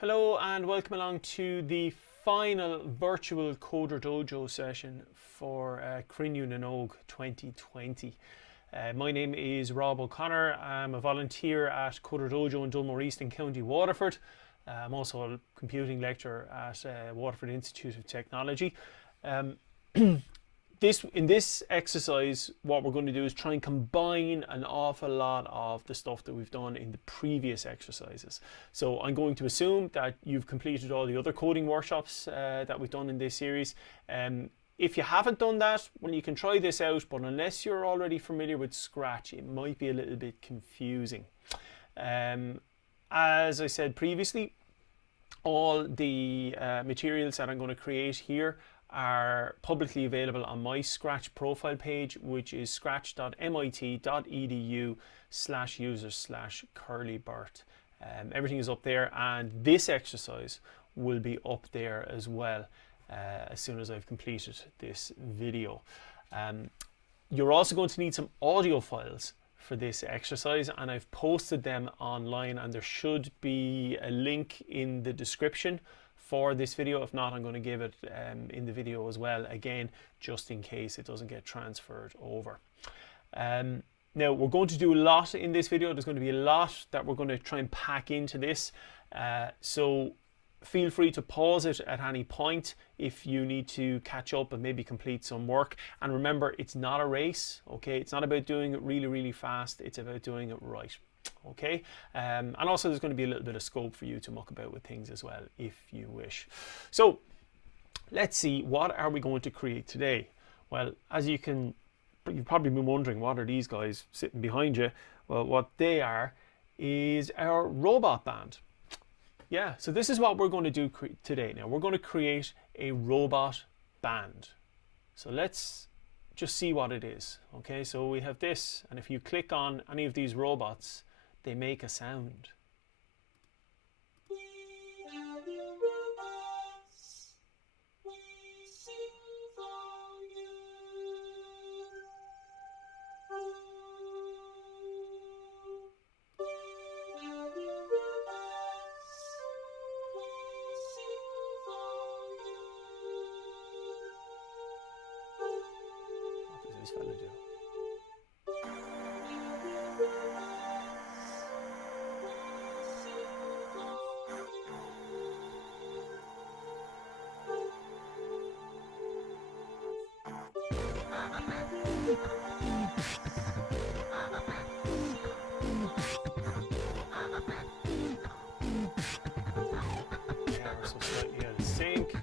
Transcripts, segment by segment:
Hello and welcome along to the final virtual CoderDojo session for Cruinniú 2020. My name is Rob O'Connor. I'm a volunteer at CoderDojo in Dunmore East in County Waterford. I'm also a computing lecturer at Waterford Institute of Technology. In this exercise, what we're going to do is try and combine an awful lot of the stuff that we've done in the previous exercises. So I'm going to assume that you've completed all the other coding workshops that we've done in this series. If you haven't done that, well, you can try this out, but unless you're already familiar with Scratch, it might be a little bit confusing. As I said previously, all the materials that I'm going to create here are publicly available on my Scratch profile page, which is scratch.mit.edu/users/curlybert. Everything is up there, and this exercise will be up there as well as soon as I've completed this video. You're also going to need some audio files for this exercise, and I've posted them online, and there should be a link in the description for this video. If not, I'm going to give it in the video as well, again, just in case it doesn't get transferred over. Now, we're going to do a lot in this video. There's going to be a lot that we're going to try and pack into this. So feel free to pause it at any point if you need to catch up and maybe complete some work. And remember, it's not a race, okay? It's not about doing it really, really fast. It's about doing it right. Okay, and also there's going to be a little bit of scope for you to muck about with things as well if you wish. So let's see, what are we going to create today? Well, as you've probably been wondering, what are these guys sitting behind you? Well, what they are is our robot band. Yeah, so this is what we're going to do today. Now we're going to create a robot band. So let's just see what it is. Okay, so we have this, and if you click on any of these robots, they make a sound. What does this fella do? Yeah, we're so slightly out of sync.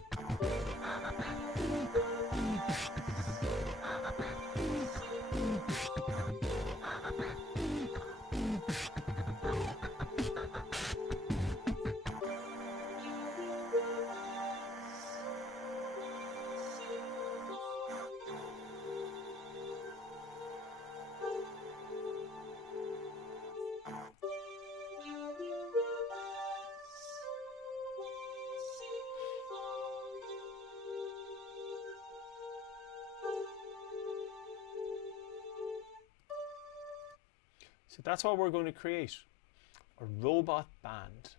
So that's what we're going to create, a robot band.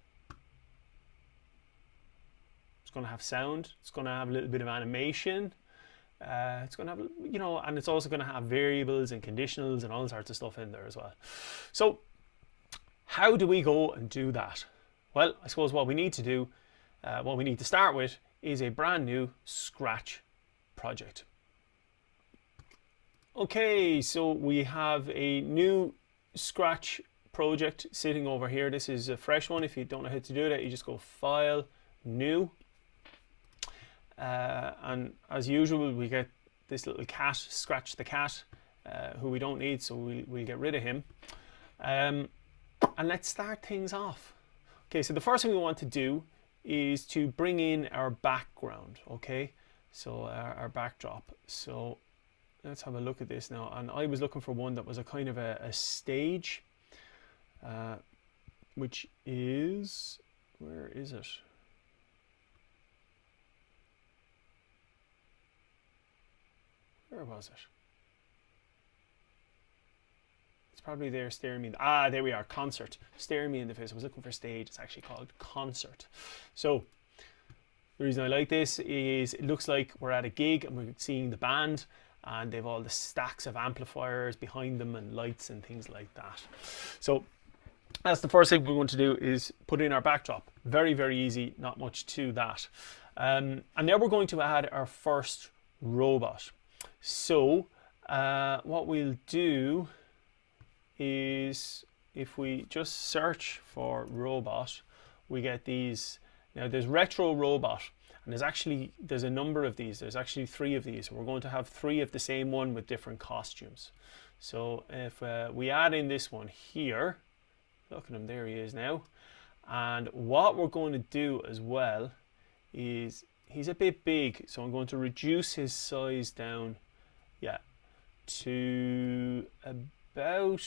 It's going to have sound, it's going to have a little bit of animation, it's going to have, and it's also going to have variables and conditionals and all sorts of stuff in there as well. So how do we go and do that? Well, I suppose what we need to do, what we need to start with is a brand new Scratch project. Okay, so we have a new Scratch project sitting over here. This is a fresh one. If you don't know how to do that, you just go File, New, and as usual we get this little cat, Scratch the cat, who we don't need, so we'll get rid of him. And let's start things off. Okay, so the first thing we want to do is to bring in our background. Okay, so our backdrop. So let's have a look at this now. And I was looking for one that was a kind of a stage, which is, where is it? Where was it? It's probably there staring me. Ah, there we are, concert. Staring me in the face. I was looking for stage. It's actually called concert. So the reason I like this is it looks like we're at a gig and we're seeing the band, and they've all the stacks of amplifiers behind them and lights and things like that. So that's the first thing we're going to do, is put in our backdrop. Very, very easy, not much to that. And now we're going to add our first robot. So what we'll do is, if we just search for robot, we get these. Now there's retro robot, and there's a number of these. There's actually 3 of these. We're going to have 3 of the same one with different costumes. So if we add in this one here, look at him, there he is now. And what we're going to do as well is, he's a bit big, so I'm going to reduce his size down, to about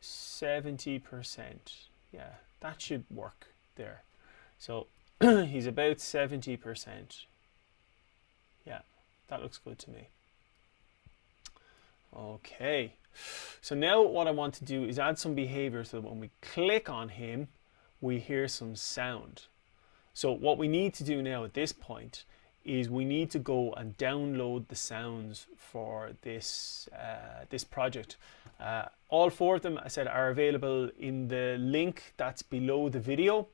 70%. Yeah, that should work there. So he's about 70%. Yeah, that looks good to me. Okay, so now what I want to do is add some behavior so that when we click on him, we hear some sound. So what we need to do now at this point is we need to go and download the sounds for this this project. All 4 of them, I said, are available in the link that's below the video.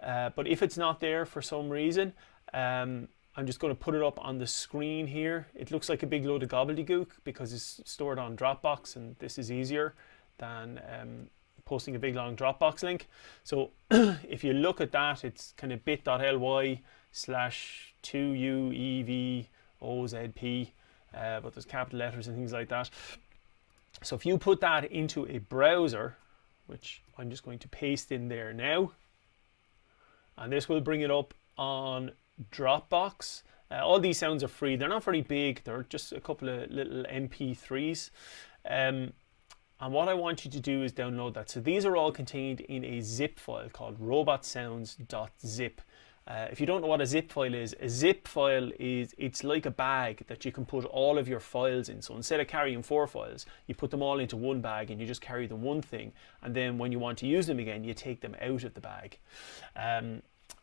But if it's not there for some reason, I'm just going to put it up on the screen here. It looks like a big load of gobbledygook because it's stored on Dropbox, and this is easier than posting a big long Dropbox link. So if you look at that, it's kind of bit.ly/2UEVOZP, but there's capital letters and things like that. So if you put that into a browser, which I'm just going to paste in there now, and this will bring it up on Dropbox. All these sounds are free. They're not very big. They're just a couple of little MP3s. And what I want you to do is download that. So these are all contained in a zip file called robotsounds.zip. If you don't know what a zip file is, it's like a bag that you can put all of your files in. So instead of carrying 4 files, you put them all into one bag and you just carry the one thing. And then when you want to use them again, you take them out of the bag.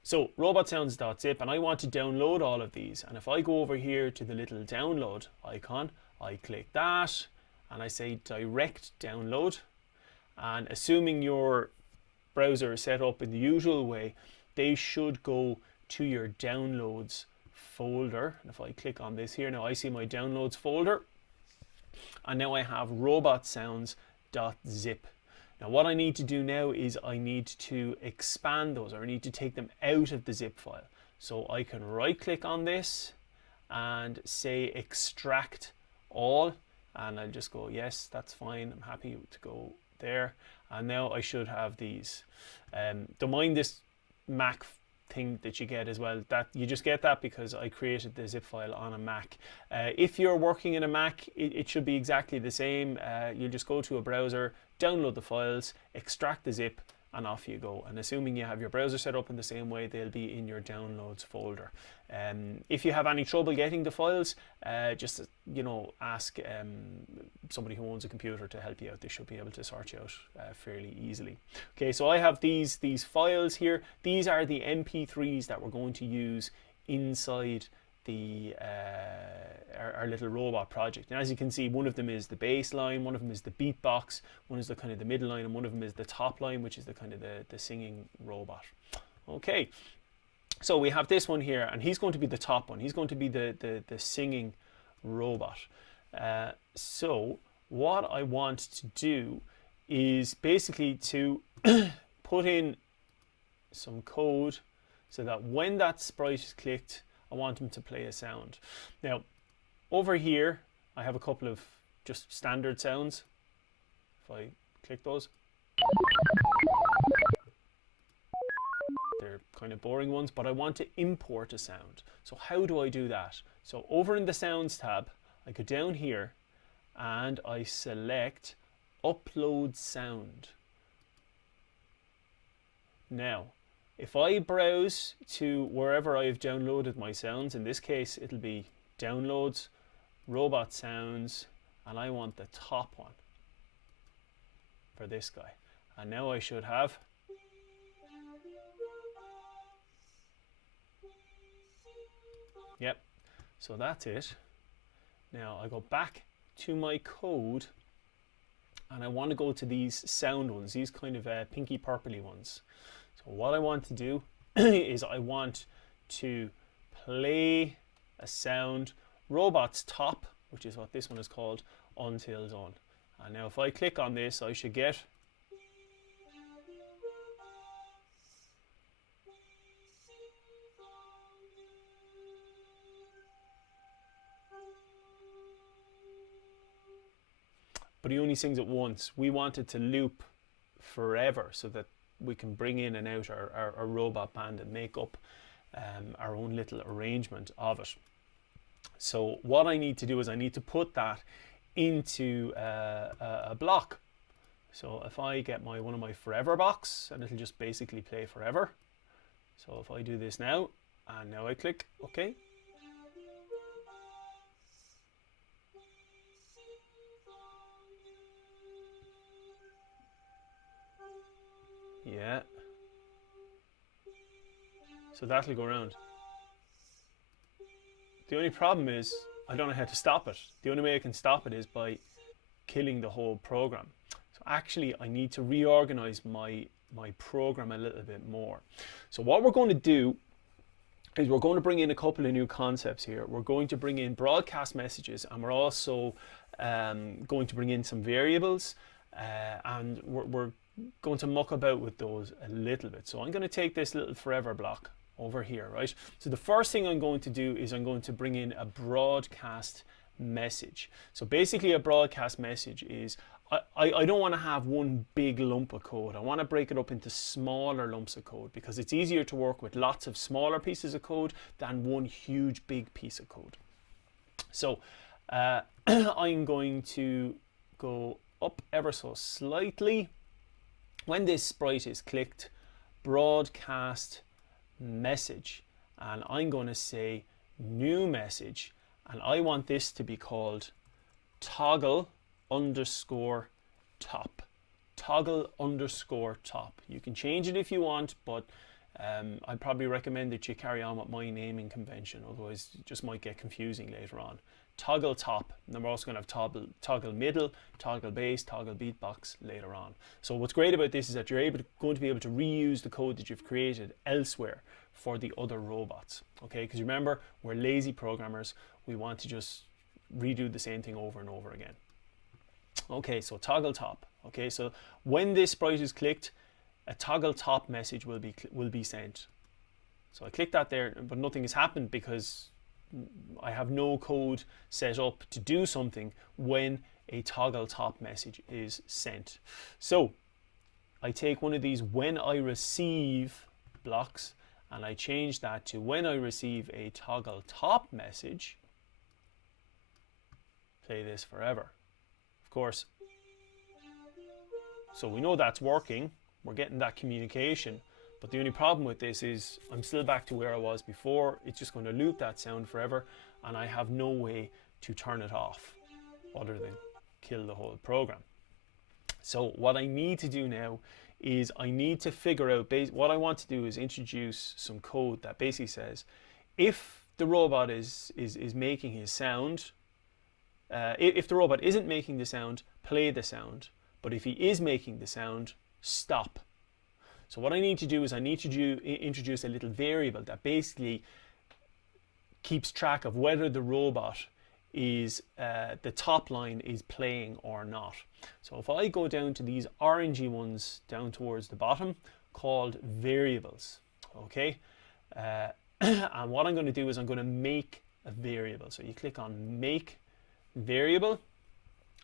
So robotsounds.zip, and I want to download all of these. And if I go over here to the little download icon, I click that and I say direct download. And assuming your browser is set up in the usual way, they should go to your downloads folder. And if I click on this here, now I see my downloads folder, and now I have robotsounds.zip. Now what I need to do now is I need to expand those, or I need to take them out of the zip file. So I can right click on this and say extract all, and I'll just go yes, that's fine, I'm happy to go there. And now I should have these. Don't mind this Mac thing that you get as well. That you just get that because I created the zip file on a Mac. If you're working in a Mac, it should be exactly the same. You'll just go to a browser, download the files, extract the zip, and off you go. And assuming you have your browser set up in the same way, they'll be in your downloads folder. If you have any trouble getting the files, just ask somebody who owns a computer to help you out. They should be able to sort you out fairly easily. Okay, so I have these files here. These are the MP3s that we're going to use inside the our little robot project. And as you can see, one of them is the bass line, one of them is the beatbox, one is the kind of the middle line, and one of them is the top line, which is the kind of the singing robot. Okay, so we have this one here, and he's going to be the top one. He's going to be the singing robot. So what I want to do is basically to put in some code so that when that sprite is clicked, I want him to play a sound. Now, over here, I have a couple of just standard sounds. If I click those, they're kind of boring ones, but I want to import a sound. So how do I do that? So over in the Sounds tab, I go down here and I select Upload Sound. Now, if I browse to wherever I've downloaded my sounds, in this case it'll be Downloads, Robot Sounds, and I want the top one. for this guy. And now I should have. Yep, so that's it. Now I go back to my code and I want to go to these sound ones, these kind of pinky purpley ones. So what I want to do is I want to play a sound, robot's top, which is what this one is called, until done. And now if I click on this, I should get but he only sings it once. We want it to loop forever so that we can bring in and out our robot band and make up our own little arrangement of it. So what I need to do is I need to put that into a block. So if I get one of my forever box, and it'll just basically play forever. So if I do this now, and now I click OK. Yeah. So that'll go around. The only problem is I don't know how to stop it. The only way I can stop it is by killing the whole program. So actually I need to reorganize my program a little bit more. So what we're going to do is we're going to bring in a couple of new concepts here. We're going to bring in broadcast messages, and we're also going to bring in some variables, and we're going to muck about with those a little bit. So I'm going to take this little forever block over here, right? So the first thing I'm going to do is I'm going to bring in a broadcast message. So basically a broadcast message is I don't want to have one big lump of code. I want to break it up into smaller lumps of code because it's easier to work with lots of smaller pieces of code than one huge big piece of code. So I'm going to go up ever so slightly. When this sprite is clicked, broadcast message, and I'm going to say new message, and I want this to be called toggle underscore top. Toggle underscore top. You can change it if you want, but I'd probably recommend that you carry on with my naming convention, otherwise it just might get confusing later on. Toggle top, and then we're also going to have toggle middle, toggle bass, toggle beatbox later on. So what's great about this is that you're going to be able to reuse the code that you've created elsewhere for the other robots. Okay, because remember, we're lazy programmers. We want to just redo the same thing over and over again. Okay, so toggle top. Okay, so when this sprite is clicked, a toggle top message will be sent. So I click that there, but nothing has happened because I have no code set up to do something when a toggle top message is sent. So I take one of these when I receive blocks and I change that to when I receive a toggle top message, play this forever. Of course, so we know that's working. We're getting that communication. But the only problem with this is I'm still back to where I was before. It's just going to loop that sound forever, and I have no way to turn it off other than kill the whole program. So what I need to do now is I need to figure out, what I want to do is introduce some code that basically says if the robot is making his sound, if the robot isn't making the sound, play the sound. But if he is making the sound, stop. So what I need to do is I need to introduce a little variable that basically keeps track of whether the robot is, the top line is playing or not. So if I go down to these orangey ones down towards the bottom called variables, okay? And what I'm going to do is I'm going to make a variable. So you click on make variable,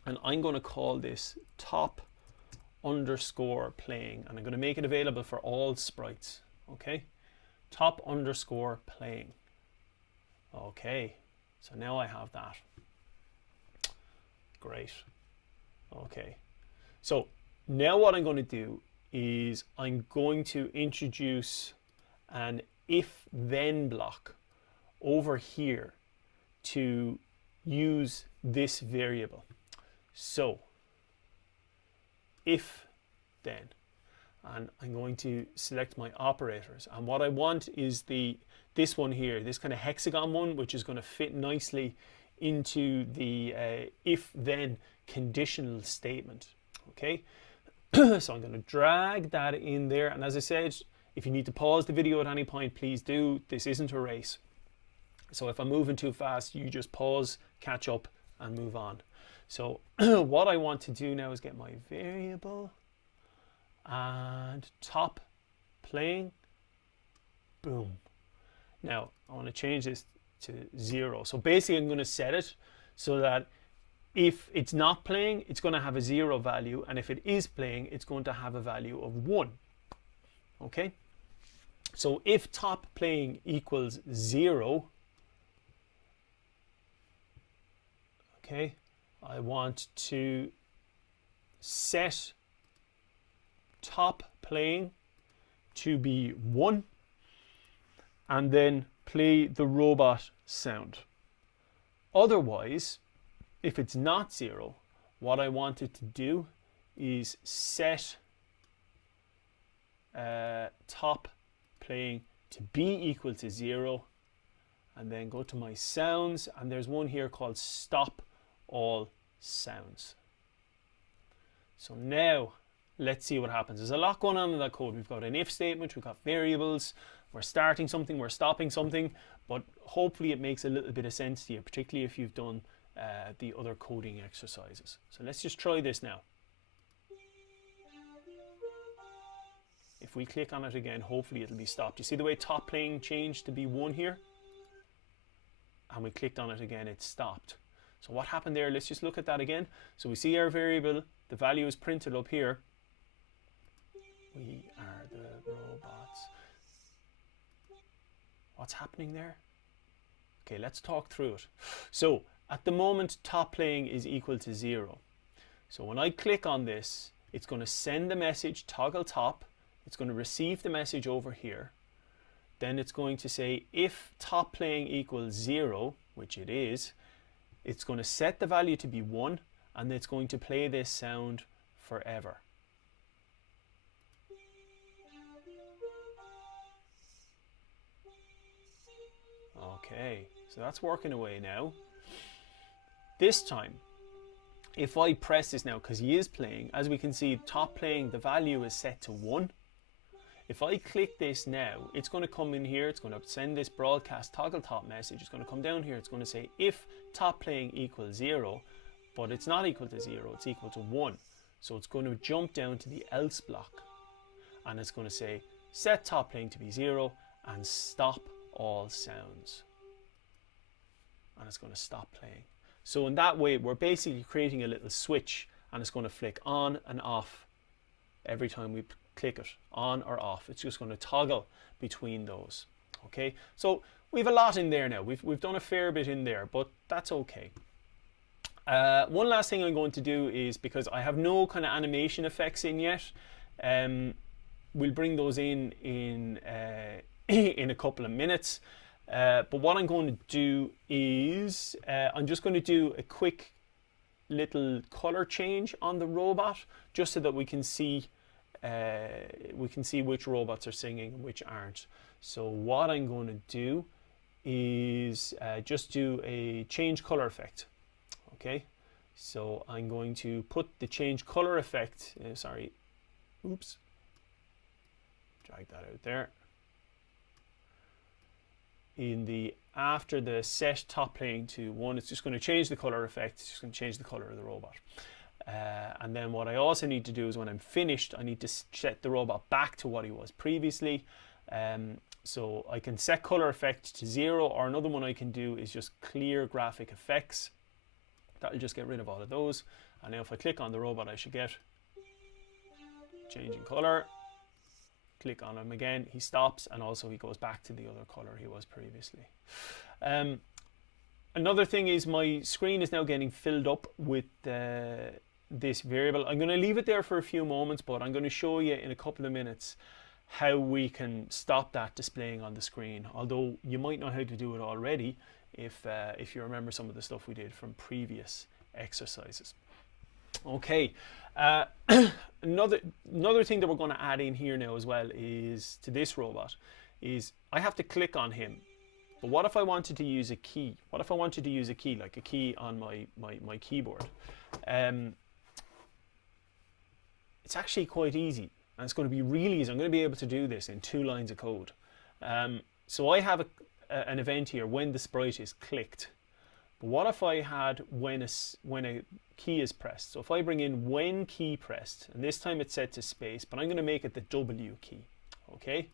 and I'm going to call this top underscore playing, and I'm going to make it available for all sprites. Okay, top underscore playing. Okay, so now I have that. Great. Okay, so now what I'm going to do is I'm going to introduce an if then block over here to use this variable. So if then, and I'm going to select my operators, and what I want is this one here, this kind of hexagon one, which is going to fit nicely into the if then conditional statement. Okay, so I'm going to drag that in there, and as I said, if you need to pause the video at any point, please do. This isn't a race, so if I'm moving too fast, you just pause, catch up, and move on. So what I want to do now is get my variable and top playing, boom. Now I want to change this to 0. So basically I'm going to set it so that if it's not playing, it's going to have a 0 value, and if it is playing, it's going to have a value of 1. Okay, so if top playing equals 0, okay, I want to set top playing to be 1 and then play the robot sound. Otherwise, if it's not 0, what I want it to do is set top playing to be equal to 0, and then go to my sounds, and there's one here called stop all sounds. So now let's see what happens. There's a lot going on in that code. We've got an if statement, we've got variables, we're starting something, we're stopping something, but hopefully it makes a little bit of sense to you, particularly if you've done the other coding exercises. So let's just try this now. If we click on it again, hopefully it'll be stopped. You see the way top playing changed to be 1 here? And we clicked on it again, it stopped. So what happened there? Let's just look at that again. So we see our variable, the value is printed up here. We are the robots. What's happening there? Okay, let's talk through it. So at the moment, top playing is equal to 0. So when I click on this, it's going to send the message toggle top. It's going to receive the message over here. Then it's going to say if top playing equals 0, which it is, it's going to set the value to be 1, and it's going to play this sound forever. Okay, so that's working away now. This time, if I press this now, because he is playing, as we can see, top playing, the value is set to 1. If I click this now, it's going to come in here, it's going to send this broadcast toggle top message, it's going to come down here, it's going to say if top playing equals 0, but it's not equal to 0, it's equal to 1. So it's going to jump down to the else block, and it's going to say set top playing to be 0 and stop all sounds. And it's going to stop playing. So in that way, we're basically creating a little switch, and it's going to flick on and off every time we click it, on or off. It's just going to toggle between those. Okay, so we have a lot in there now. We've done a fair bit in there, but that's okay. One last thing I'm going to do is, because I have no kind of animation effects in yet, we'll bring those in a couple of minutes. But what I'm going to do is I'm just going to do a quick little color change on the robot, just so that we can see which robots are singing and which aren't. So what I'm going to do is just do a change color effect. Okay, so I'm going to put the change color effect, sorry, oops, drag that out there. In the after the set top playing to 1, it's just going to change the color effect, it's just going to change the color of the robot. And then what I also need to do is, when I'm finished, I need to set the robot back to what he was previously. So I can set color effect to 0, or another one I can do is just clear graphic effects. That'll just get rid of all of those. And now if I click on the robot, I should get changing color. Click on him again, he stops, and also he goes back to the other color he was previously. Another thing is, my screen is now getting filled up with this variable. I'm going to leave it there for a few moments, but I'm going to show you in a couple of minutes how we can stop that displaying on the screen, although you might know how to do it already if you remember some of the stuff we did from previous exercises. Okay, Another thing that we're going to add in here now as well is to this robot is I have to click on him. But what if I wanted to use a key? What if I wanted to use a key, like a key on my keyboard? It's actually quite easy, and it's going to be really easy. I'm going to be able to do this in 2 lines of code. So I have an event here when the sprite is clicked. But what if I had when a key is pressed? So if I bring in when key pressed, and this time it's set to space, but I'm going to make it the W key. Okay,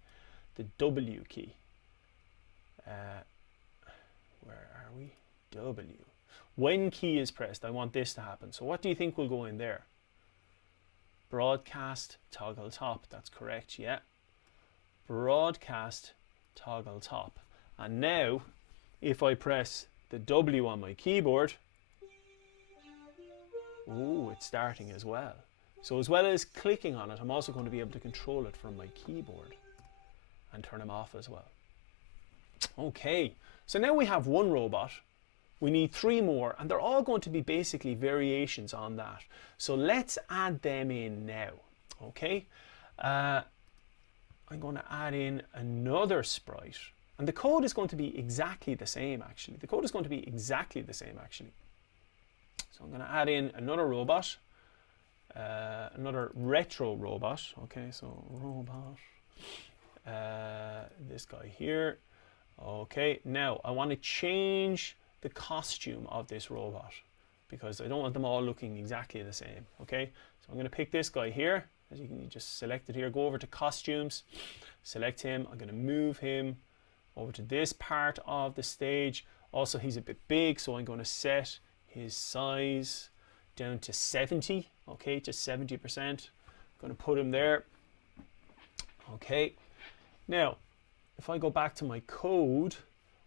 the W key. Where are we? W. When key is pressed, I want this to happen. So what do you think will go in there? Broadcast toggle top. That's correct, yeah. Broadcast toggle top. And now, if I press the W on my keyboard, oh, it's starting as well. So as well as clicking on it, I'm also going to be able to control it from my keyboard and turn them off as well. Okay, so now we have 1 robot. We need 3 more, and they're all going to be basically variations on that. So let's add them in now. Okay, I'm going to add in another sprite, and the code is going to be exactly the same actually. The code is going to be exactly the same actually. So I'm going to add in another robot, another retro robot. Okay, so robot, this guy here. Okay, now I want to change the costume of this robot because I don't want them all looking exactly the same. Okay, so I'm going to pick this guy here. As you can just select it here, go over to costumes, select him. I'm going to move him over to this part of the stage. Also, he's a bit big, so I'm going to set his size down to 70. Okay, to 70%. I'm going to put him there. Okay, now if I go back to my code,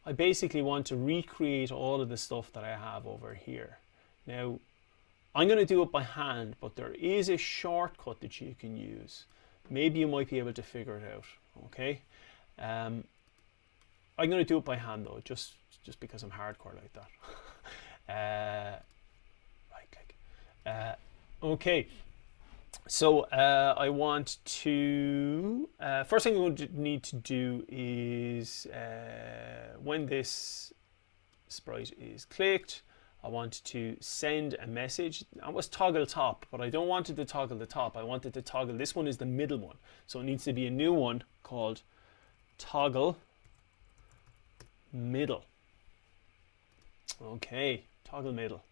I basically want to recreate all of the stuff that I have over here. Now, I'm going to do it by hand, but there is a shortcut that you can use. Maybe you might be able to figure it out, okay? I'm going to do it by hand though, just because I'm hardcore like that. Right click. Okay. So I want to, first thing I'm going to need to do is when this sprite is clicked, I want to send a message. That was toggle top, but I don't want it to toggle the top. I want it to toggle, this one is the middle one. So it needs to be a new one called toggle middle. Okay, toggle middle.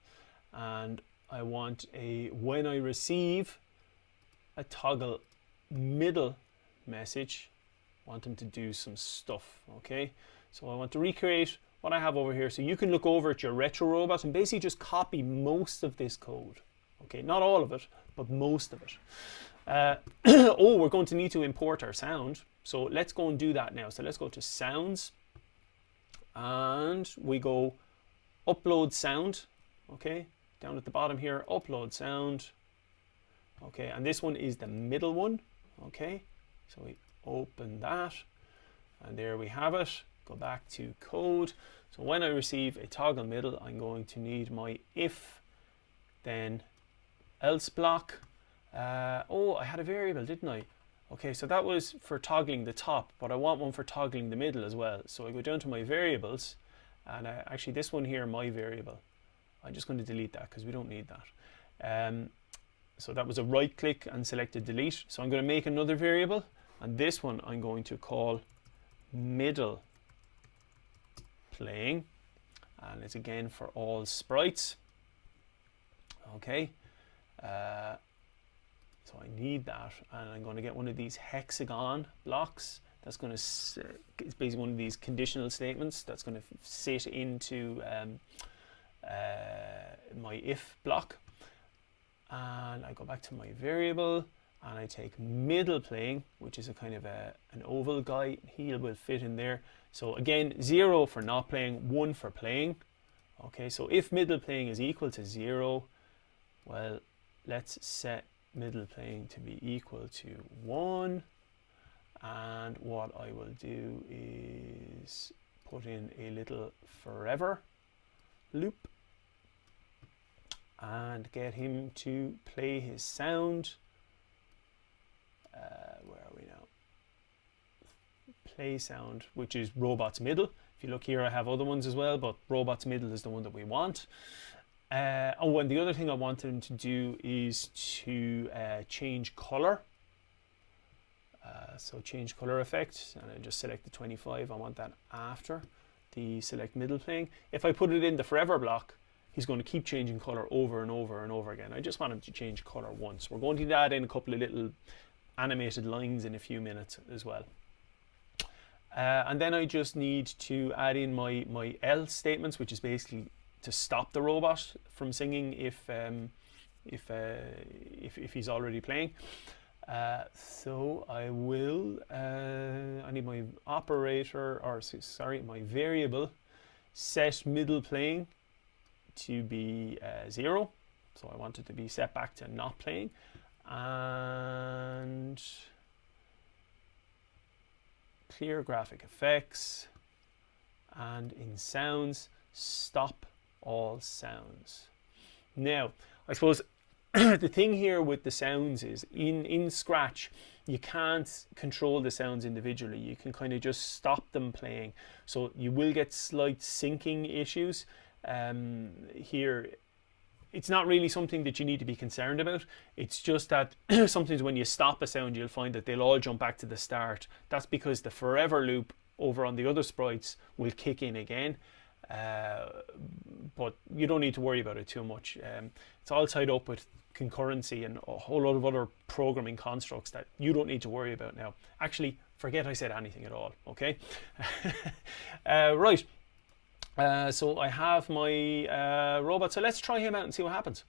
And I want a, when I receive a toggle middle message, I want them to do some stuff. Okay, so I want to recreate what I have over here, so you can look over at your retro robot and basically just copy most of this code. Okay, not all of it, but most of it. Oh, we're going to need to import our sound, so let's go and do that now. So let's go to sounds and we go upload sound. Okay, down at the bottom here, upload sound. Okay, and this one is the middle one. Okay, so we open that and there we have it. Go back to code. So when I receive a toggle middle, I'm going to need my if then else block. Oh, I had a variable, didn't I? Okay, so that was for toggling the top, but I want one for toggling the middle as well. So I go down to my variables, and actually this one here, my variable, I'm just going to delete that because we don't need that. So that was a right click and selected delete. So I'm going to make another variable, and this one I'm going to call middle playing, and it's again for all sprites. Okay, so I need that, and I'm going to get one of these hexagon blocks. That's going to, it's basically one of these conditional statements that's going to sit into my if block. And I go back to my variable and I take middle playing, which is a kind of an oval guy. He will fit in there. So again, 0 for not playing, 1 for playing. Okay, so if middle playing is equal to 0, well, let's set middle playing to be equal to 1. And what I will do is put in a little forever loop. and get him to play his sound. Where are we now? Play sound, which is robot's middle. If you look here, I have other ones as well, but robot's middle is the one that we want. Oh, and the other thing I wanted him to do is to change color. So change color effect, and I just select the 25. I want that after the select middle playing. If I put it in the forever block, he's going to keep changing color over and over and over again. I just want him to change color once. We're going to add in a couple of little animated lines in a few minutes as well. And then I just need to add in my else statements, which is basically to stop the robot from singing if he's already playing. So I will, I need my operator, or sorry, my variable set middle playing to be 0. So I want it to be set back to not playing. And clear graphic effects, and in sounds, stop all sounds. Now, I suppose the thing here with the sounds is in Scratch, you can't control the sounds individually. You can kind of just stop them playing. So you will get slight syncing issues. Here, it's not really something that you need to be concerned about. It's just that sometimes when you stop a sound, you'll find that they'll all jump back to the start. That's because the forever loop over on the other sprites will kick in again. But you don't need to worry about it too much. It's all tied up with concurrency and a whole lot of other programming constructs that you don't need to worry about now. Actually, forget I said anything at all, okay? Right. So I have my robot, so let's try him out and see what happens.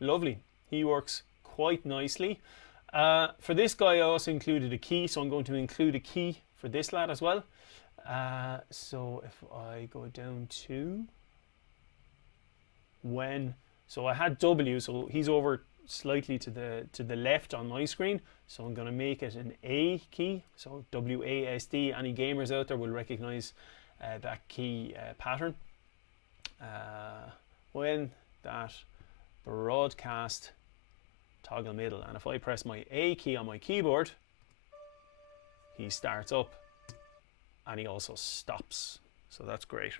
Lovely, he works quite nicely. For this guy I also included a key, so I'm going to include a key for this lad as well. So if I go down to when, so I had W, so he's over slightly to the left on my screen, so I'm going to make it an A key, so WASD. Any gamers out there will recognize that key pattern. When that broadcast toggle middle, and if I press my A key on my keyboard, he starts up and he also stops, so that's great.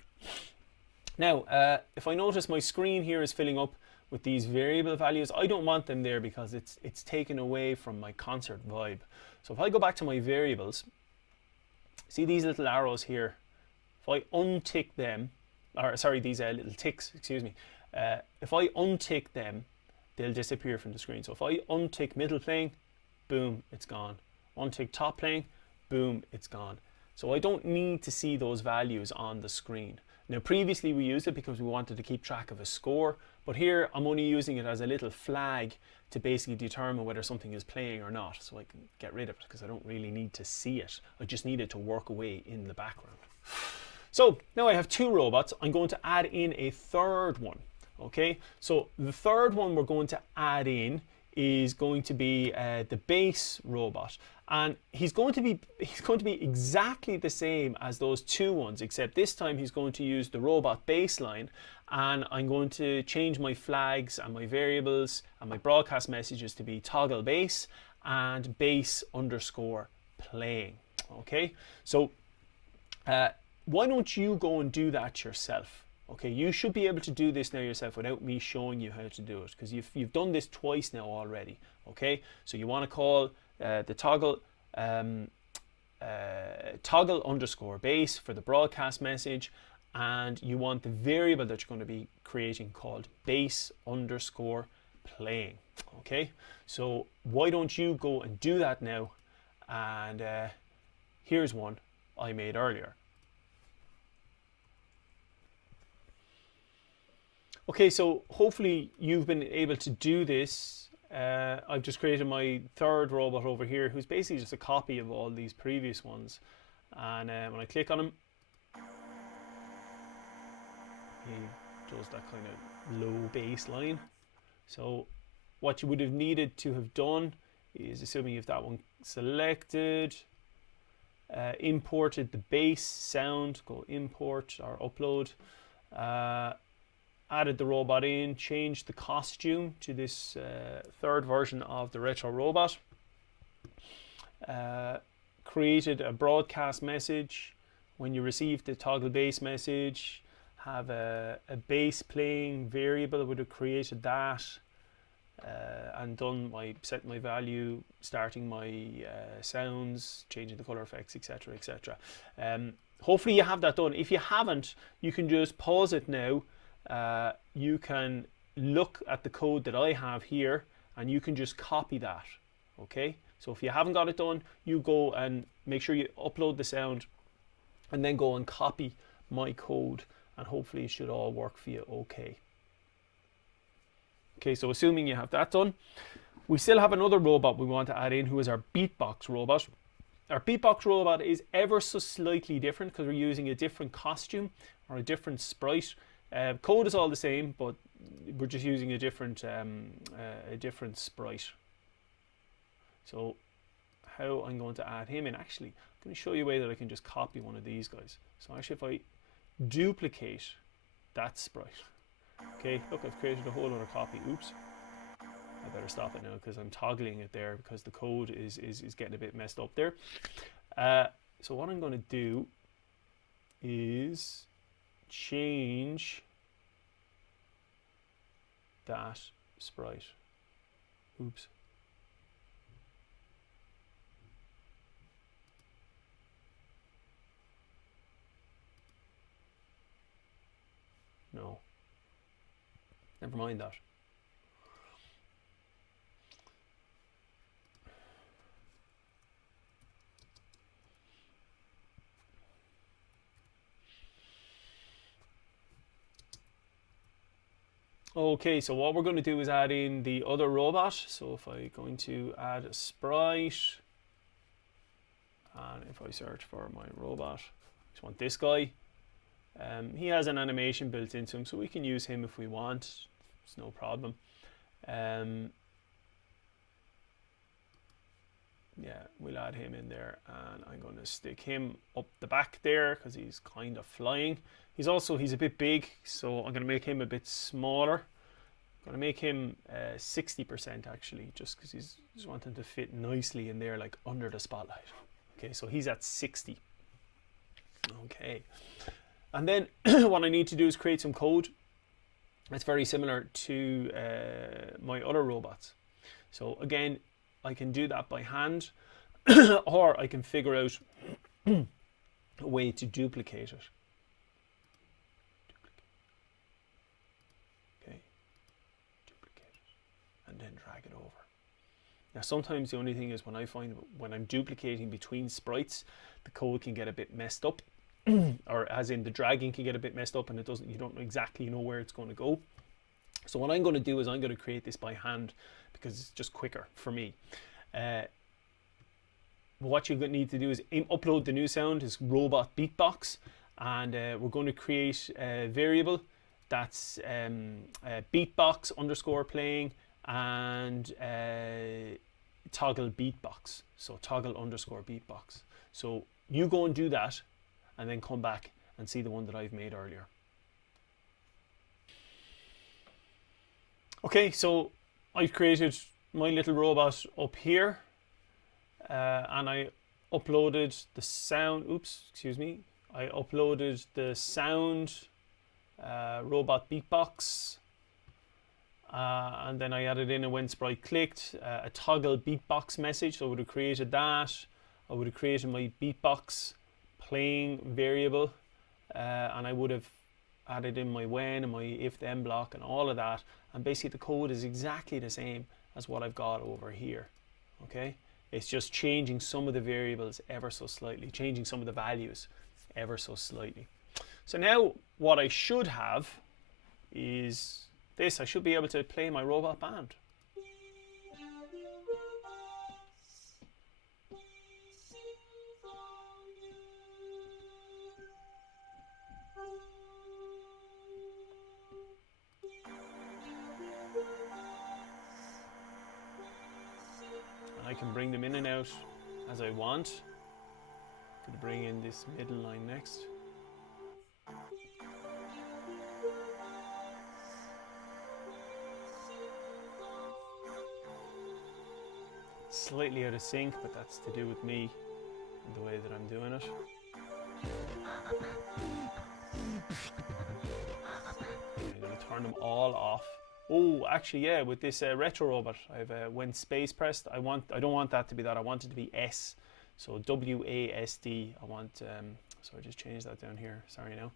Now, if I notice my screen here is filling up with these variable values, I don't want them there because it's taken away from my concert vibe. So if I go back to my variables, see these little arrows here, if I untick them, or sorry, these little ticks, excuse me, if I untick them, they'll disappear from the screen. So if I untick middle playing, boom, it's gone. Untick top playing, boom, it's gone. So I don't need to see those values on the screen. Now previously we used it because we wanted to keep track of a score, but here I'm only using it as a little flag to basically determine whether something is playing or not, so I can get rid of it because I don't really need to see it. I just need it to work away in the background. So now I have two robots. I'm going to add in a third one. Okay, so the third one we're going to add in is going to be the bass robot, and he's going to be exactly the same as those two ones, except this time he's going to use the robot baseline, and I'm going to change my flags and my variables and my broadcast messages to be toggle bass and bass underscore playing. Okay, so why don't you go and do that yourself? Okay, you should be able to do this now yourself without me showing you how to do it, because you've done this twice now already. Okay, so you want to call the toggle toggle underscore bass for the broadcast message, and you want the variable that you're going to be creating called bass underscore playing. Okay, so why don't you go and do that now? And here's one I made earlier. Okay, so hopefully you've been able to do this. I've just created my third robot over here, who's basically just a copy of all these previous ones. And when I click on him, he does that kind of low bass line. So what you would have needed to have done is, assuming you have that one selected, imported the bass sound, go import or upload, added the robot in, changed the costume to this third version of the retro robot, created a broadcast message. When you receive the toggle bass message, have a bass playing variable. I would have created that and done set my value, starting my sounds, changing the color effects, etc, etc. Hopefully you have that done. If you haven't, you can just pause it now. You can look at the code that I have here and you can just copy that. Okay, so if you haven't got it done, you go and make sure you upload the sound and then go and copy my code, and hopefully it should all work for you okay. Okay, so assuming you have that done, we still have another robot we want to add in, who is our Beatbox Robot. Our Beatbox Robot is ever so slightly different because we're using a different costume or a different sprite. Code is all the same, but we're just using a different sprite. So how I'm going to add him in, actually, I'm going to show you a way that I can just copy one of these guys. So actually if I duplicate that sprite, okay, look, I've created a whole other copy. Oops, I better stop it now because I'm toggling it there because the code is getting a bit messed up there. So what I'm going to do is change that sprite. Oops. No. Never mind that. Okay, so what we're going to do is add in the other robot. So if I'm going to add a sprite, and if I search for my robot, I just want this guy. He has an animation built into him, so we can use him if we want. It's no problem. Yeah, we'll add him in there, and I'm going to stick him up the back there because he's kind of flying. He's a bit big, so I'm going to make him a bit smaller. I'm going to make him 60% actually, just because he's just want him to fit nicely in there, like under the spotlight. Okay, so he's at 60. Okay, and then what I need to do is create some code. It's very similar to my other robots. So again, I can do that by hand, or I can figure out a way to duplicate it. Okay, duplicate it, and then drag it over. Now sometimes the only thing is when I'm duplicating between sprites, the code can get a bit messed up, or as in the dragging can get a bit messed up, and you don't exactly know where it's going to go. So what I'm going to do is I'm going to create this by hand because it's just quicker for me. What you need to do is upload the new sound, is robot beatbox, and we're going to create a variable that's beatbox underscore playing and toggle beatbox. So toggle underscore beatbox. So you go and do that and then come back and see the one that I've made earlier. Okay, so I've created my little robot up here, and I uploaded the sound. Oops, excuse me. I uploaded the sound robot beatbox, and then I added in a when sprite clicked a toggle beatbox message. So I would have created that. I would have created my beatbox playing variable, and I would have added in my when and my if then block and all of that. And basically the code is exactly the same as what I've got over here. Okay, it's just changing some of the variables ever so slightly, changing some of the values ever so slightly. So now what I should have is this. I should be able to play my robot band. and I can bring them in and out as I want. I'm going to bring in this middle line next. Slightly out of sync, but that's to do with me and the way that I'm doing it. Okay, I'm going to turn them all off. Oh, actually, yeah, with this retro robot, I've when space pressed, I don't want that to be that. I want it to be S. So WASD. I want. So I just changed that down here. Sorry now.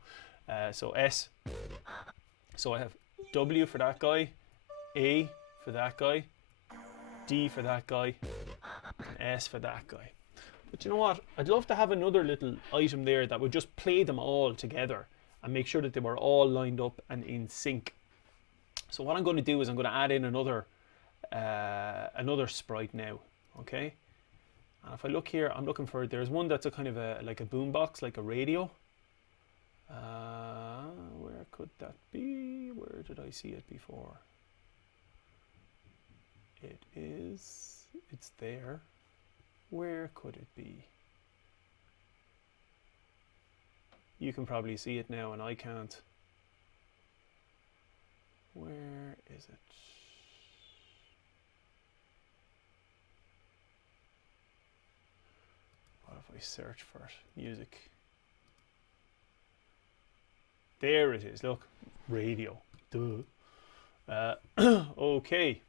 So S. So I have W for that guy, A for that guy, D for that guy, and S for that guy. But you know what? I'd love to have another little item there that would just play them all together and make sure that they were all lined up and in sync. So what I'm going to do is I'm going to add in another sprite now. Okay. And if I look here, I'm looking for, there's one that's a kind of like a boombox, like a radio. Where could that be? Where did I see it before? It's there. Where could it be? You can probably see it now and I can't. Where is it? What if I search for it? Music. There it is, look. Radio. Duh. Okay.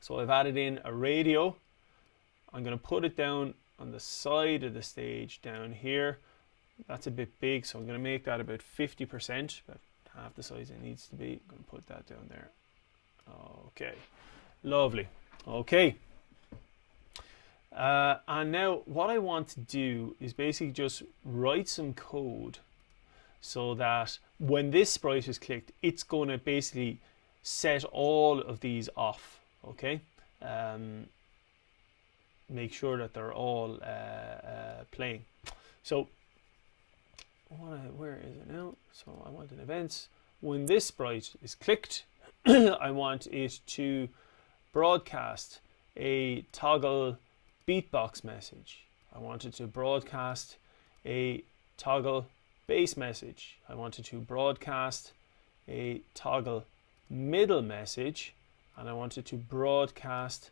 So I've added in a radio. I'm going to put it down on the side of the stage down here. That's a bit big, so I'm going to make that about 50%, about half the size it needs to be. I'm going to put that down there. Okay, lovely. Okay. And now what I want to do is basically just write some code so that when this sprite is clicked, it's going to basically set all of these off. Okay. Make sure that they're all playing. So where is it now? So I want an events. When this sprite is clicked, I want it to broadcast a toggle beatbox message. I want it to broadcast a toggle bass message. I want it to broadcast a toggle middle message, and I want it to broadcast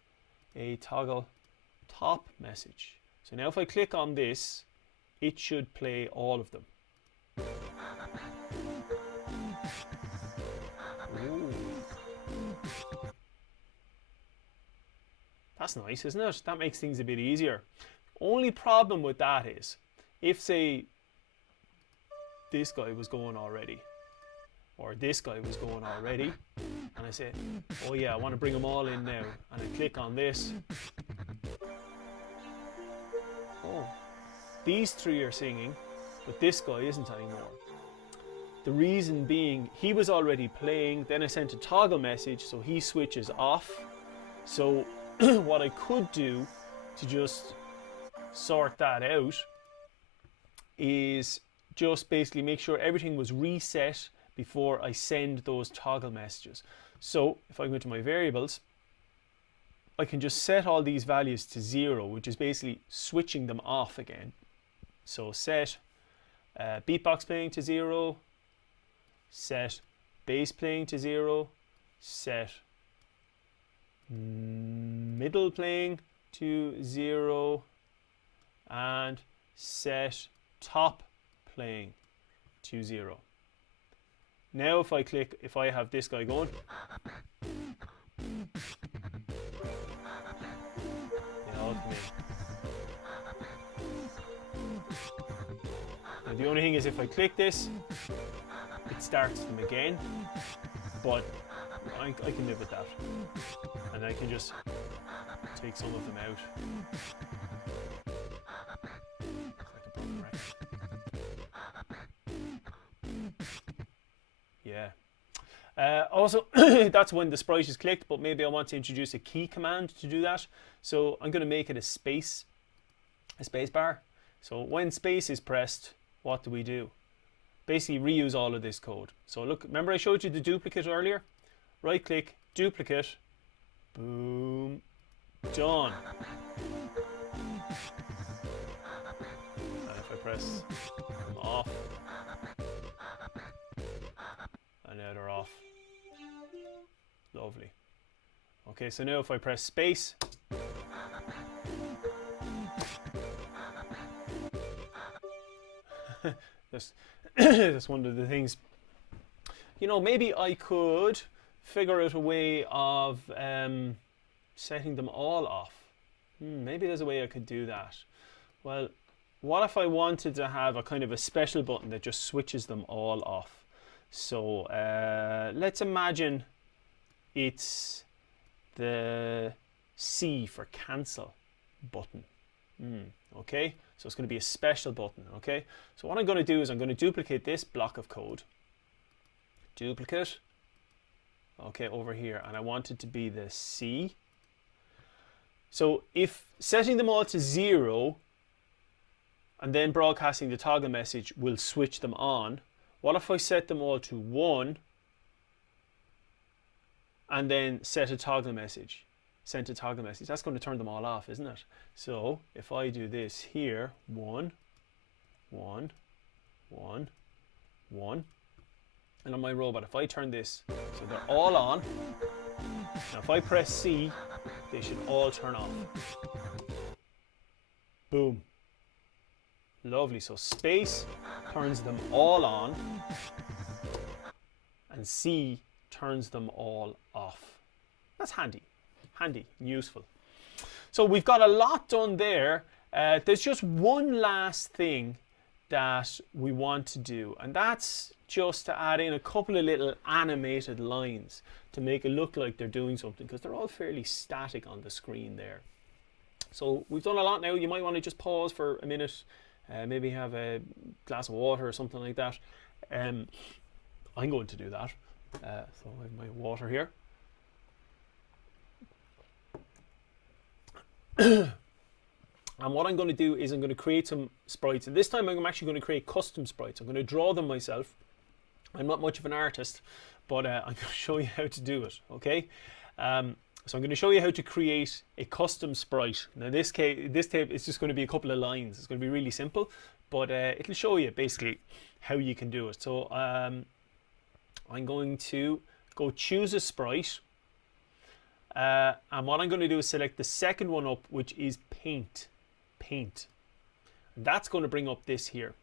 a toggle top message. So now if I click on this, it should play all of them. Ooh. That's nice, isn't it? That makes things a bit easier. Only problem with that is, if say this guy was going already, or this guy was going already, and I say, oh yeah, I want to bring them all in now, and I click on this. Oh, these three are singing, but this guy isn't anymore. The reason being, he was already playing, then I sent a toggle message, so he switches off. So what I could do to just sort that out is just basically make sure everything was reset before I send those toggle messages. So if I go to my variables, I can just set all these values to 0, which is basically switching them off again. So set beatbox playing to 0, set bass playing to 0, set middle playing to 0, and set top playing to 0. Now if I click, if I have this guy going, they all come in. Now the only thing is, if I click this, it starts them again, but I can live with that, and I can just take some of them out. Yeah. Also, that's when the sprite is clicked, but maybe I want to introduce a key command to do that. So I'm going to make it a space bar. So when space is pressed, what do we do? Basically reuse all of this code. So look, remember I showed you the duplicate earlier? Right click, duplicate, boom, Done. And if I press them off, and now they're off. Lovely. Okay, so now if I press space, that's one of the things. You know, maybe I could figure out a way of setting them all off. Maybe there's a way I could do that. Well, what if I wanted to have a kind of a special button that just switches them all off? So let's imagine it's the C for cancel button. Okay, so it's going to be a special button. Okay, so what I'm going to do is I'm going to duplicate this block of code. Duplicate. Okay, over here, and I want it to be the C. So if setting them all to 0 and then broadcasting the toggle message will switch them on, what if I set them all to 1 and then set a toggle message? Sent a toggle message. That's going to turn them all off, isn't it? So if I do this here, 1, 1, 1, 1, and on my robot, if I turn this so they're all on, now if I press C, they should all turn off. Boom. Lovely. So space turns them all on, and C turns them all off. That's handy. Handy, useful. So we've got a lot done there. There's just one last thing that we want to do, and that's just to add in a couple of little animated lines to make it look like they're doing something, because they're all fairly static on the screen there. So we've done a lot now. You might want to just pause for a minute, maybe have a glass of water or something like that. I'm going to do that. So I have my water here. And what I'm going to do is I'm going to create some sprites, and this time I'm actually going to create custom sprites. I'm going to draw them myself. I'm not much of an artist, but I'm going to show you how to do it. Okay, so I'm going to show you how to create a custom sprite. Now this tape is just going to be a couple of lines. It's going to be really simple, but it'll show you basically how you can do it. So I'm going to go choose a sprite. And what I'm going to do is select the second one up, which is paint. And that's going to bring up this here,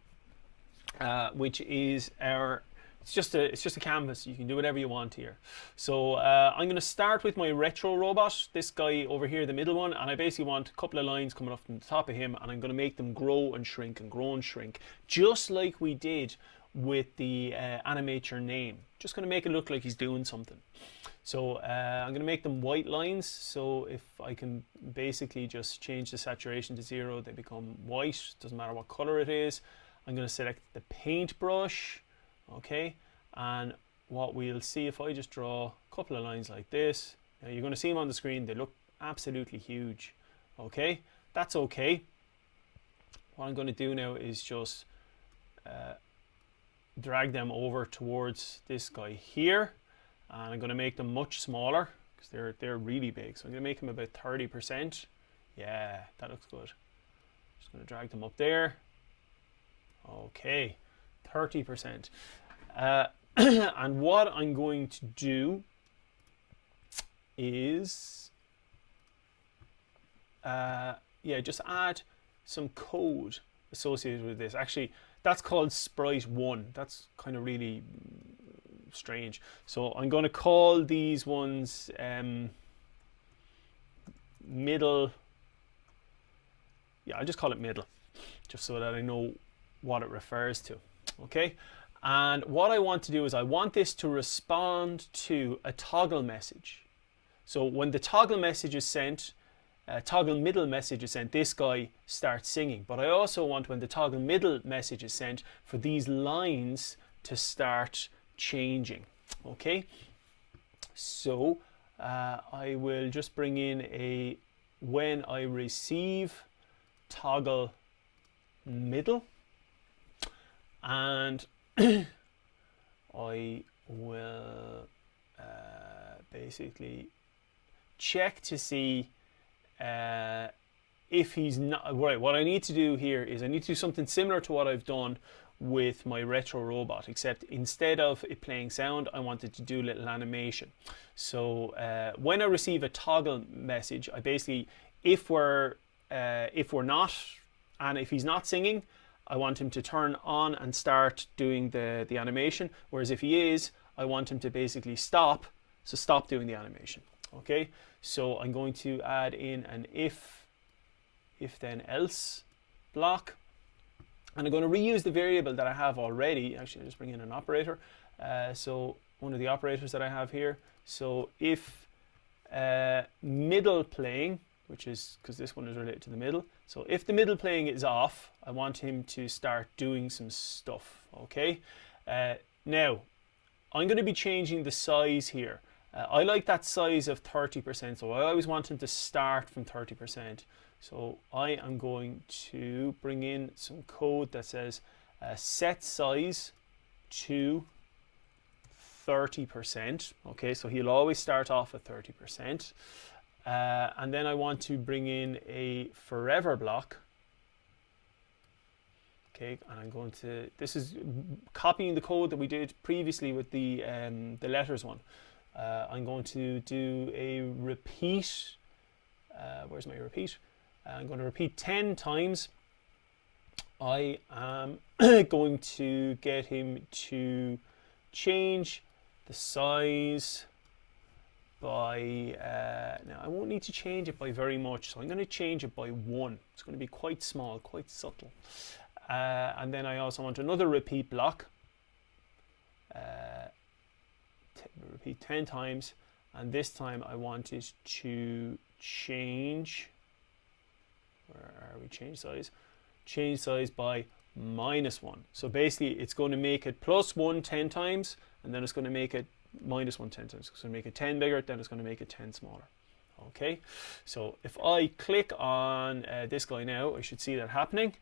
which is it's just a canvas. You can do whatever you want here. So I'm going to start with my retro robot, this guy over here, the middle one, and I basically want a couple of lines coming up from the top of him, and I'm going to make them grow and shrink and grow and shrink, just like we did with the animate your name. Just going to make it look like he's doing something. So I'm going to make them white lines. So if I can basically just change the saturation to 0, they become white. Doesn't matter what color it is. I'm going to select the paintbrush. Okay, and what we'll see if I just draw a couple of lines like this. Now you're going to see them on the screen. They look absolutely huge. Okay, that's okay. What I'm going to do now is just drag them over towards this guy here. And I'm going to make them much smaller because they're really big. So I'm going to make them about 30%. Yeah, that looks good. Just going to drag them up there. Okay, 30%. And what I'm going to do is, just add some code associated with this. Actually, that's called Sprite 1. That's kind of really strange. So I'm going to call these ones middle. Yeah, I'll just call it middle, just so that I know what it refers to. Okay, and what I want to do is I want this to respond to a toggle message. So when the toggle message is sent, toggle middle message is sent, this guy starts singing. But I also want, when the toggle middle message is sent, for these lines to start changing. Okay, so I will just bring in a when I receive toggle middle, and I will basically check to see if he's not, right, what I need to do here is I need to do something similar to what I've done with my retro robot, except instead of it playing sound, I wanted to do a little animation. So when I receive a toggle message, I basically, if we're not, and if he's not singing, I want him to turn on and start doing the animation. Whereas if he is, I want him to basically stop, so stop doing the animation. Okay, so I'm going to add in an if then else block, and I'm going to reuse the variable that I have already. Actually, I'll just bring in an operator. So one of the operators that I have here. So if middle playing, which is because this one is related to the middle. So if the middle playing is off, I want him to start doing some stuff. Okay. Now I'm going to be changing the size here. I like that size of 30%, so I always want him to start from 30%. So I am going to bring in some code that says set size to 30%. Okay, so he'll always start off at 30%. And then I want to bring in a forever block. Okay, and I'm going to, this is copying the code that we did previously with the letters one. I'm going to do a repeat. Where's my repeat? I'm going to repeat 10 times. I am going to get him to change the size by, now I won't need to change it by very much, so I'm going to change it by 1. It's going to be quite small, quite subtle. And then I also want another repeat block. Repeat 10 times, and this time I want it to change, where are we, change size by -1. So basically it's going to make it +1 10 times, and then it's going to make it -1 10 times. It's going to make it 10 bigger, then it's going to make it 10 smaller. Okay, so if I click on this guy now, I should see that happening.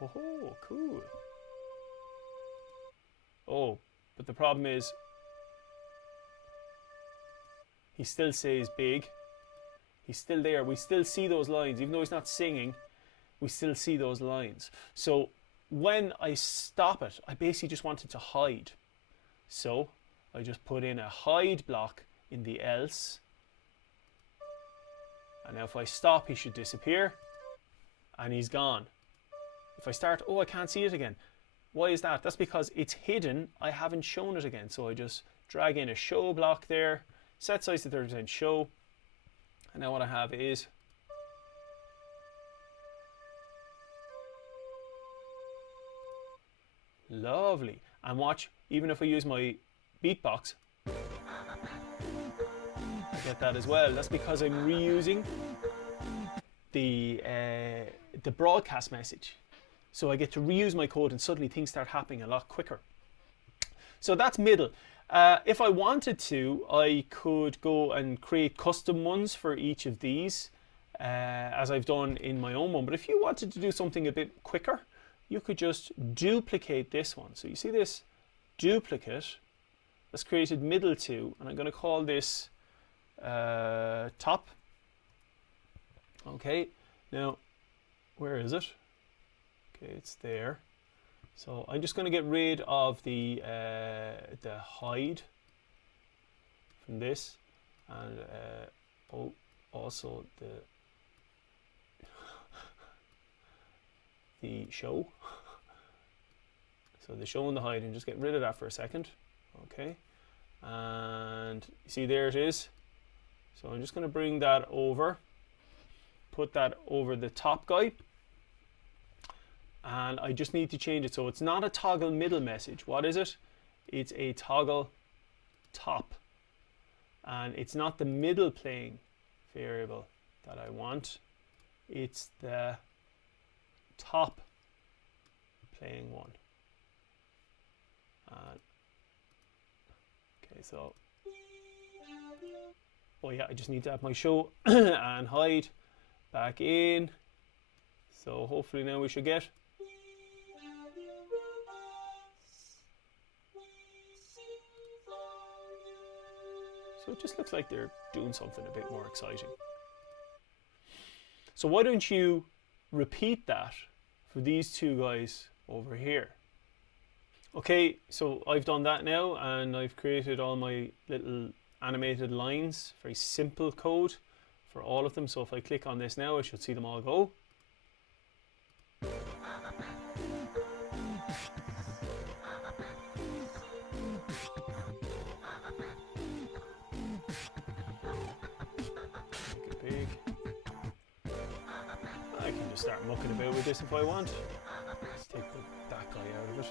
Oh, cool. Oh, but the problem is he still stays big. He's still there. We still see those lines. Even though he's not singing, we still see those lines. So when I stop it, I basically just want it to hide. So I just put in a hide block in the else. And now if I stop, he should disappear. And he's gone. If I start, oh, I can't see it again. Why is that? That's because it's hidden. I haven't shown it again. So I just drag in a show block there, set size to 30% show. And now what I have is lovely. And watch, even if I use my beatbox, I get that as well. That's because I'm reusing the broadcast message. So I get to reuse my code, and suddenly things start happening a lot quicker. So that's middle. If I wanted to, I could go and create custom ones for each of these, as I've done in my own one. But if you wanted to do something a bit quicker, you could just duplicate this one. So you see this duplicate that's created middle 2, and I'm going to call this top. Okay, now where is it? Okay, it's there. So I'm just going to get rid of the hide from this, and also the show. So the show and the hide, and just get rid of that for a second. Okay, and you see there it is. So I'm just going to bring that over, put that over the top guy. And I just need to change it so it's not a toggle middle message. What is it? It's a toggle top. And it's not the middle playing variable that I want. It's the top playing one. Okay, so oh yeah, I just need to have my show and hide back in. So hopefully now we should get. So it just looks like they're doing something a bit more exciting. So why don't you repeat that for these two guys over here? Okay, so I've done that now, and I've created all my little animated lines, very simple code for all of them. So if I click on this now, I should see them all go. Make it big. I can just start mucking about with this if I want. Let's take that guy out of it.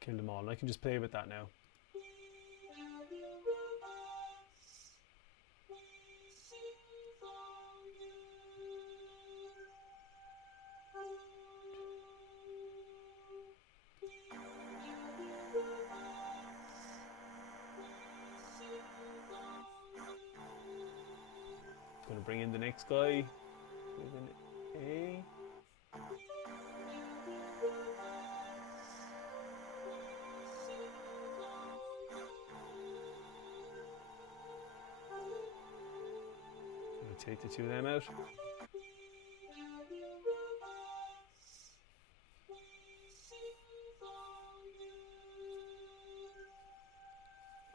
Kill them all, and I can just play with that now. Going to bring in the next guy with an A. Take the two of them out.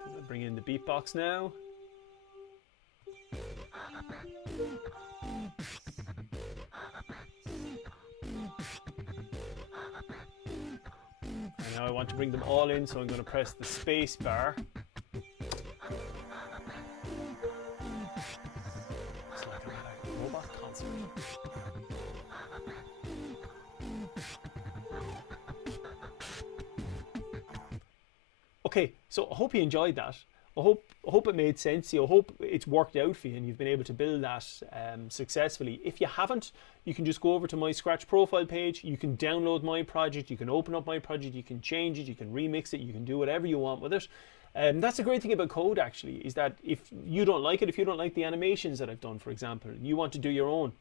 I'll bring in the beatbox now. And now I want to bring them all in, so I'm going to press the space bar. Okay, so I hope you enjoyed that. I hope it made sense to you. I hope it's worked out for you and you've been able to build that successfully. If you haven't, you can just go over to my Scratch profile page. You can download my project. You can open up my project. You can change it. You can remix it. You can do whatever you want with it. That's the great thing about code, actually, is that if you don't like it, if you don't like the animations that I've done, for example, you want to do your own,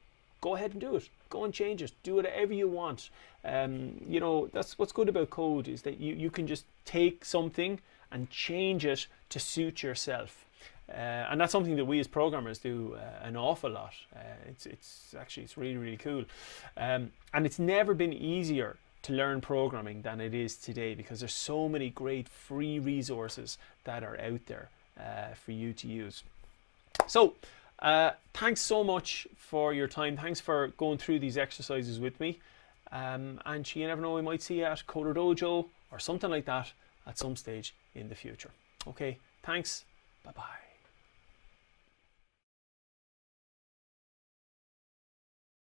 go ahead and do it. Go and change it. Do whatever you want. You know, that's what's good about code, is that you can just take something and change it to suit yourself. And that's something that we as programmers do an awful lot. It's really, really cool. And it's never been easier to learn programming than it is today, because there's so many great free resources that are out there for you to use. So thanks so much for your time. Thanks for going through these exercises with me. And you never know, we might see you at CoderDojo or something like that at some stage in the future. Okay, thanks. Bye-bye.